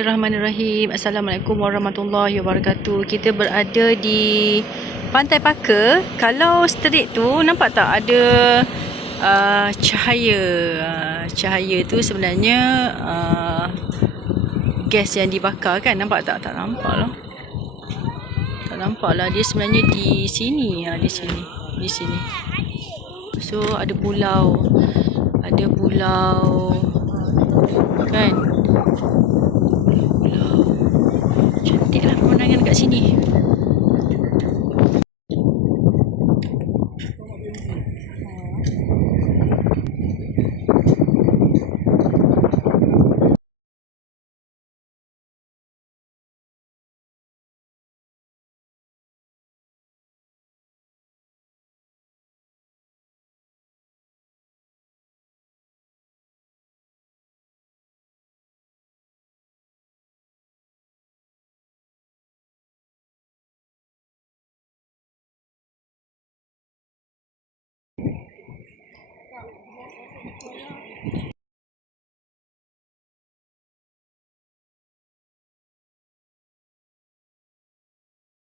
Bismillahirrahmanirrahim. Assalamualaikum warahmatullahi wabarakatuh. Kita berada di Pantai Paka. Kalau straight tu nampak tak ada cahaya. Cahaya tu sebenarnya gas yang dibakar kan. Nampak tak? Tak nampak lah. Tak nampak lah. Dia sebenarnya di sini. Di sini. Di sini. So ada pulau. Ada pulau. Kan? Cantiklah pemandangan kat sini.